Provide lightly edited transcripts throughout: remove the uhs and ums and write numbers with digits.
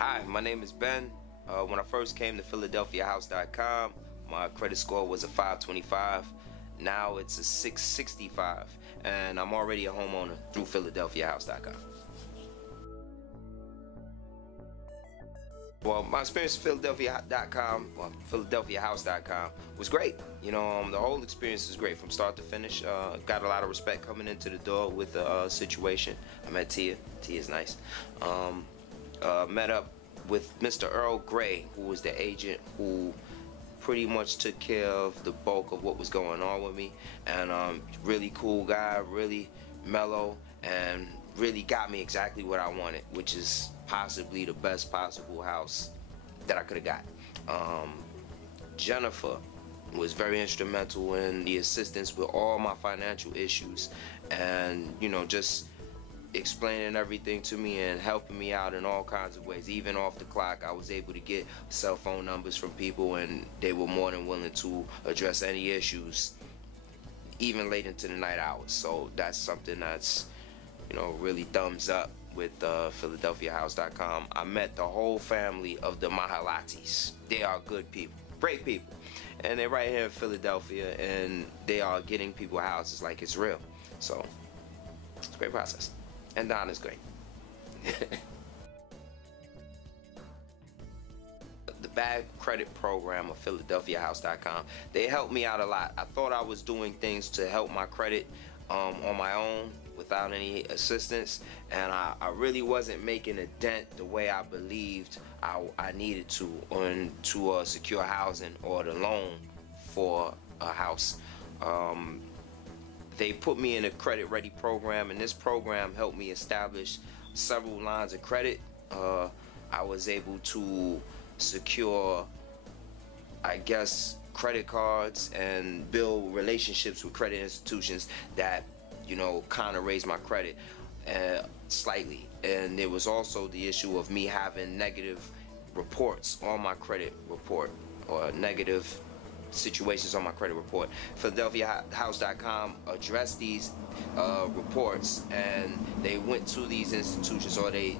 Hi, my name is Ben. When I first came to PhiladelphiaHouse.com, my credit score was a 525. Now it's a 665, and I'm already a homeowner through PhiladelphiaHouse.com. Well, my experience at PhiladelphiaHouse.com was great. The whole experience is great from start to finish. Got a lot of respect coming into the door with the situation. I met Tia. Tia's nice. Met up with Mr. Earl Gray, who was the agent who pretty much took care of the bulk of what was going on with me. And really cool guy, really mellow, and really got me exactly what I wanted, which is possibly the best possible house that I could have got. Jennifer was very instrumental in the assistance with all my financial issues, and just explaining everything to me and helping me out in all kinds of ways. Even off the clock, I was able to get cell phone numbers from people, and they were more than willing to address any issues even late into the night hours. So that's something that's really thumbs up with PhiladelphiaHouse.com. I met the whole family of the Mahalatis. They are good people, great people, and they're right here in Philadelphia, and they are getting people houses like it's real. So it's a great process, and Don is great. The bad credit program of PhiladelphiaHouse.com, they helped me out a lot. I thought I was doing things to help my credit on my own without any assistance, and I really wasn't making a dent the way I believed I needed to secure housing or the loan for a house. They put me in a credit ready program, and this program helped me establish several lines of credit. I was able to secure, I guess, credit cards and build relationships with credit institutions that kind of raised my credit slightly. And there was also the issue of me having negative reports on my credit report, or negative situations on my credit report. PhiladelphiaHouse.com addressed these reports, and they went to these institutions, or they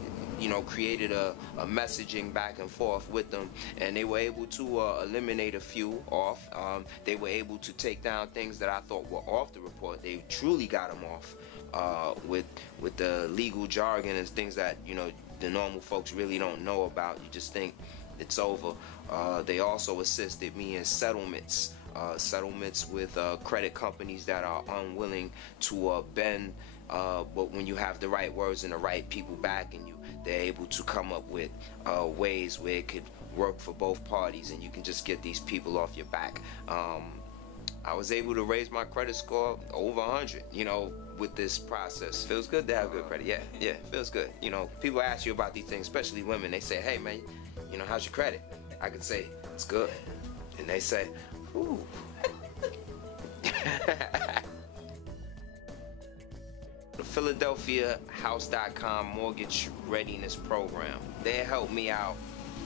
created a messaging back and forth with them, and they were able to eliminate a few off. They were able to take down things that I thought were off the report. They truly got them off with the legal jargon and things that the normal folks really don't know about. You just think it's over. They also assisted me in settlements with credit companies that are unwilling to bend, but when you have the right words and the right people backing you, they're able to come up with ways where it could work for both parties, and you can just get these people off your back. I was able to raise my credit score over 100, with this process. Feels good to have good credit. Yeah, feels good. People ask you about these things, especially women. They say, hey man, how's your credit? I could say, it's good. And they say, ooh. The PhiladelphiaHouse.com mortgage readiness program, they helped me out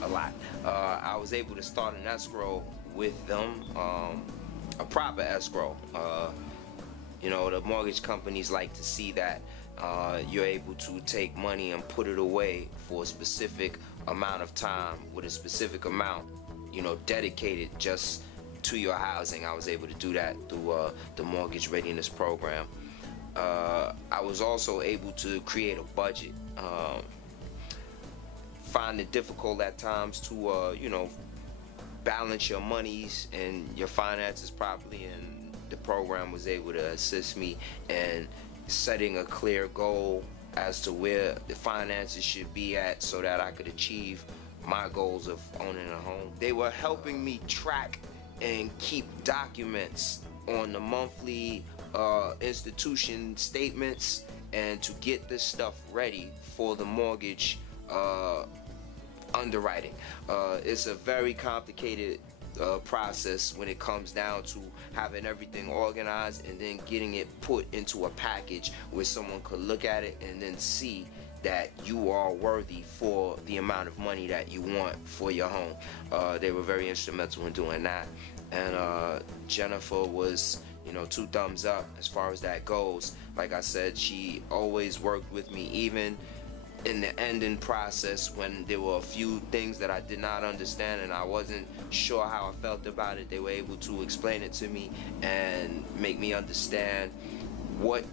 a lot. I was able to start an escrow with them, a proper escrow. The mortgage companies like to see that you're able to take money and put it away for a specific amount of time with a specific amount, dedicated just to your housing. I was able to do that through the mortgage readiness program. I was also able to create a budget. Find it difficult at times to balance your monies and your finances properly, and the program was able to assist me in setting a clear goal as to where the finances should be at, so that I could achieve my goals of owning a home. They were helping me track and keep documents on the monthly institution statements, and to get this stuff ready for the mortgage underwriting. It's a very complicated process when it comes down to having everything organized and then getting it put into a package where someone could look at it and then see that you are worthy for the amount of money that you want for your home. They were very instrumental in doing that, and Jennifer was 2 thumbs up as far as that goes. Like I said, she always worked with me, even in the ending process, when there were a few things that I did not understand and I wasn't sure how I felt about it, they were able to explain it to me and make me understand what,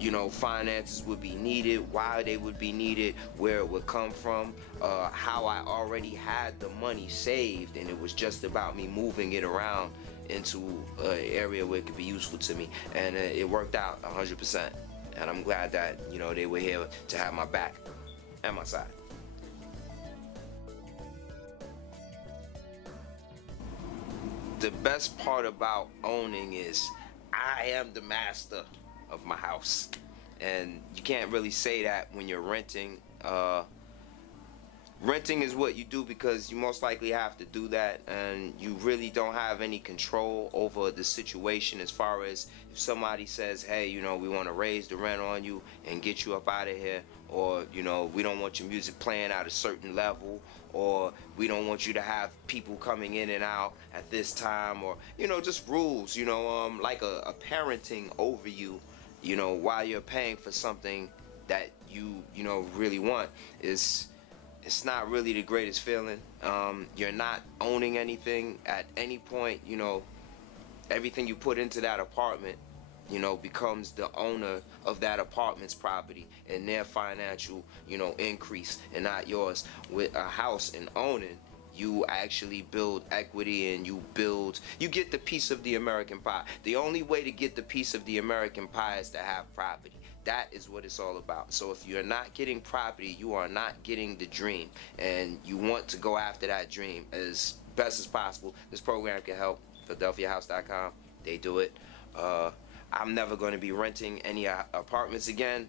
you know, finances would be needed, why they would be needed, where it would come from, how I already had the money saved, and it was just about me moving it around into an area where it could be useful to me. And it worked out 100%. And I'm glad that, you know, they were here to have my back and my side. The best part about owning is I am the master of my house. And you can't really say that when you're renting. Renting is what you do because you most likely have to do that, and you really don't have any control over the situation, as far as if somebody says, hey, you know, we want to raise the rent on you and get you up out of here, or, you know, we don't want your music playing at a certain level, or we don't want you to have people coming in and out at this time, or, you know, just rules, you know, like a parenting over you, you know, while you're paying for something that you know, really want. It's not really the greatest feeling. You're not owning anything at any point. You know, everything you put into that apartment, you know, becomes the owner of that apartment's property and their financial, you know, increase, and not yours. With a house and owning, you actually build equity, and you get the piece of the American pie. The only way to get the piece of the American pie is to have property. That is what it's all about. So if you're not getting property, you are not getting the dream, and you want to go after that dream as best as possible. This program can help. PhiladelphiaHouse.com, they do it. I'm never going to be renting any apartments again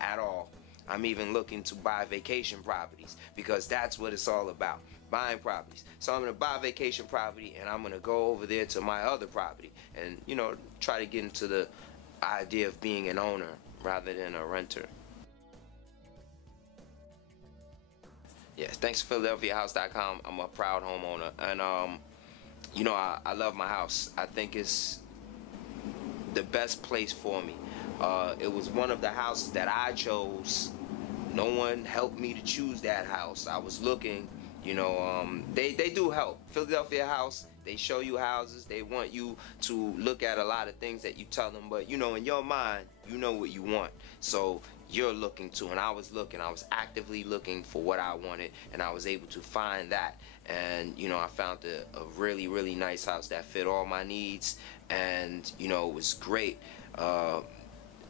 at all. I'm even looking to buy vacation properties, because that's what it's all about, buying properties. So I'm going to buy vacation property, and I'm going to go over there to my other property and, you know, try to get into the idea of being an owner rather than a renter. Yes, thanks to PhiladelphiaHouse.com. I'm a proud homeowner, and you know, I love my house. I think it's the best place for me. It was one of the houses that I chose. No one helped me to choose that house. I was looking, you know, they do help. Philadelphia House, they show you houses. They want you to look at a lot of things that you tell them, but, you know, in your mind, you know what you want. So you're looking to, and I was actively looking for what I wanted, and I was able to find that. And, you know, I found a really, really nice house that fit all my needs, and, you know, it was great.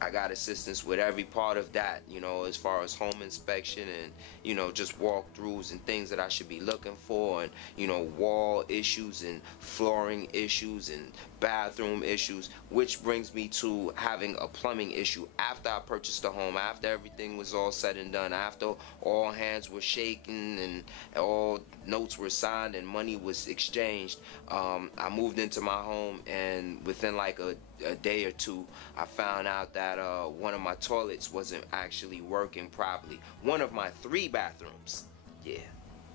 I got assistance with every part of that, you know, as far as home inspection and, you know, just walkthroughs and things that I should be looking for, and, you know, wall issues and flooring issues and bathroom issues, which brings me to having a plumbing issue after I purchased the home, after everything was all said and done, after all hands were shaken and all notes were signed and money was exchanged. I moved into my home, and within like a day or two, I found out that one of my toilets wasn't actually working properly. One of my 3 bathrooms, yeah,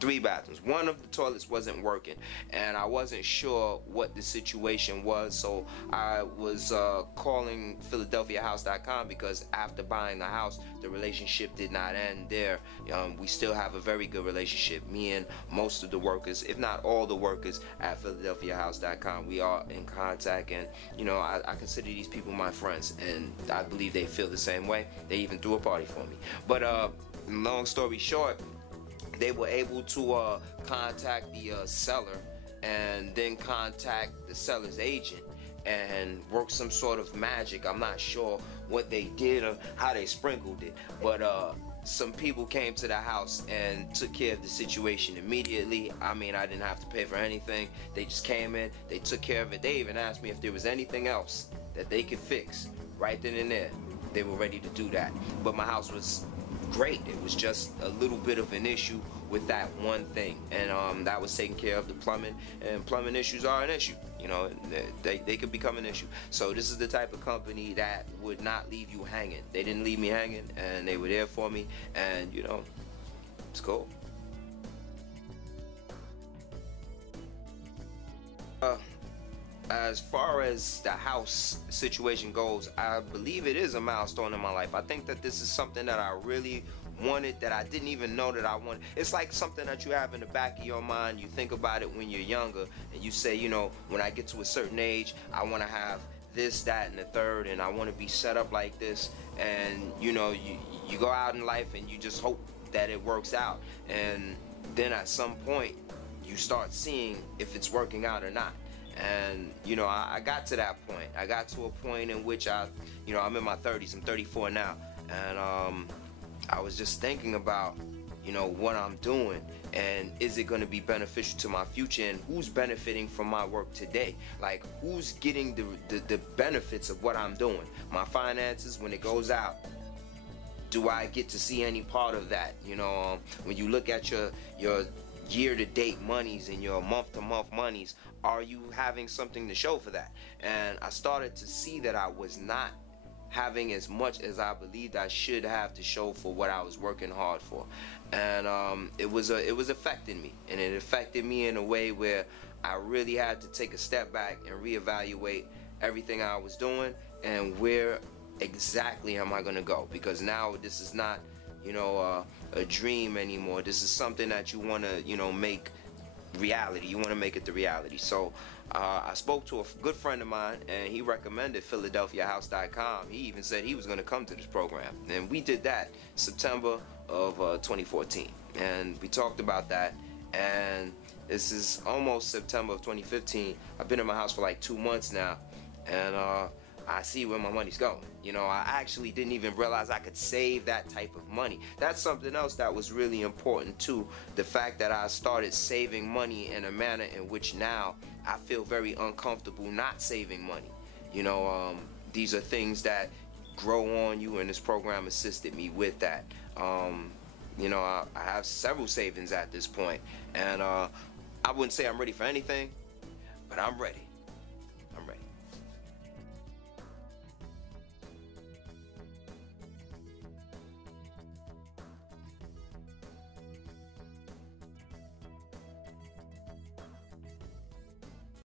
3 bathrooms. One of the toilets wasn't working, and I wasn't sure what the situation was, so I was calling PhiladelphiaHouse.com, because after buying the house, the relationship did not end there. We still have a very good relationship. Me and most of the workers, if not all the workers at PhiladelphiaHouse.com, we are in contact, and, you know, I consider these people my friends, and I believe they feel the same way. They even threw a party for me. But long story short, they were able to contact the seller, and then contact the seller's agent and work some sort of magic. I'm not sure what they did or how they sprinkled it, but some people came to the house and took care of the situation immediately. I mean, I didn't have to pay for anything. They just came in, they took care of it. They even asked me if there was anything else that they could fix right then and there. They were ready to do that. But my house was great. It was just a little bit of an issue with that one thing, and that was taking care of the plumbing, and plumbing issues are an issue. You know, they could become an issue. So this is the type of company that would not leave you hanging. They didn't leave me hanging, and they were there for me, and, you know, it's cool. as far as the house situation goes, I believe it is a milestone in my life. I think that this is something that I really wanted, that I didn't even know that I wanted. It's like something that you have in the back of your mind. You think about it when you're younger, and you say, you know, when I get to a certain age, I want to have this, that, and the third, and I want to be set up like this. And you know, you go out in life and you just hope that it works out, and then at some point you start seeing if it's working out or not. And you know, I got to that point. I got to a point in which I'm in my 30s. I'm 34 now, and I was just thinking about, you know, what I'm doing, and is it going to be beneficial to my future, and who's benefiting from my work today? Like, who's getting the benefits of what I'm doing? My finances, when it goes out, do I get to see any part of that? You know, when you look at your year-to-date monies and your month-to-month monies, are you having something to show for that? And I started to see that I was not having as much as I believed I should have to show for what I was working hard for. And it was affecting me, and it affected me in a way where I really had to take a step back and reevaluate everything I was doing and where exactly am I gonna go, because now this is not, you know, a dream anymore. This is something that you want to, you know, make reality. You want to make it the reality. So I spoke to a good friend of mine, and he recommended PhiladelphiaHouse.com. He even said he was going to come to this program, and we did that September of 2014, and we talked about that. And this is almost September of 2015. I've been in my house for like 2 months now, and I see where my money's going. You know, I actually didn't even realize I could save that type of money. That's something else that was really important too. The fact that I started saving money in a manner in which now I feel very uncomfortable not saving money. You know, these are things that grow on you, and this program assisted me with that. You know, I have several savings at this point, and I wouldn't say I'm ready for anything, but I'm ready.